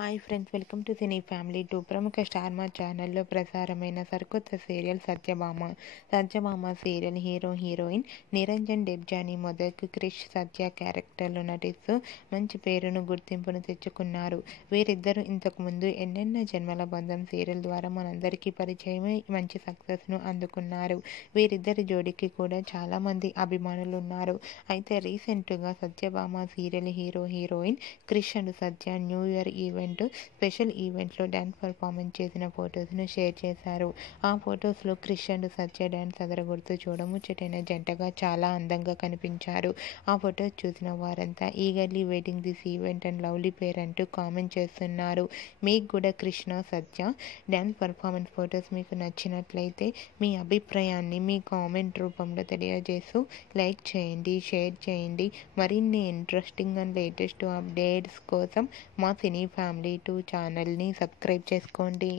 Hi friends, welcome to cine family 2. ప్రముఖ star మా ఛానల్లో ప్రసారమైన సరికొత్త serial Satyabhama serial heroine Niranjan Debjani మొదలు క్రిష్ సత్య క్యారెక్టర్లు నటిస్తూ మంచి పేరును గుర్తింపును తెచ్చుకున్నారు. వీరిద్దరూ ఇంతకుముందు ఎన్నెన్నో జన్మల బంధం సీరియల్ ద్వారా మనందరికీ పరిచయమై మంచి సక్సెస్ను అందుకున్నారు. వీరిద్దరి జోడీకి కూడా చాలామంది అభిమానులు ఉన్నారు. అయితే రీసెంట్గా Satyabhama serial heroine Krish and Satya new year special ఈవెంట్లో డ్యాన్స్ పర్ఫార్మెన్స్ చేసిన ఫొటోస్ను షేర్ చేశారు. ఆ ఫొటోస్లో క్రిష్ అండ్ సత్య డ్యాన్స్ అదరగొడుతూ చూడముచ్చటైన జంటగా చాలా అందంగా కనిపించారు. ఆ ఫొటోస్ చూసిన వారంతా eagerly waiting this event and lovely pair అంటూ కామెంట్ చేస్తున్నారు. మీకు కూడా Krishna Satya dance performance photos మీకు నచ్చినట్లయితే మీ అభిప్రాయాన్ని మీ కామెంట్ రూపంలో తెలియజేస్తూ లైక్ చేయండి, షేర్ చేయండి. మరిన్ని ఇంట్రెస్టింగ్ అండ్ లేటెస్ట్ అప్డేట్స్ కోసం మా సినీ ఫ్యామిలీ 2 ఛానల్ని సబ్స్క్రైబ్ చేసుకోండి.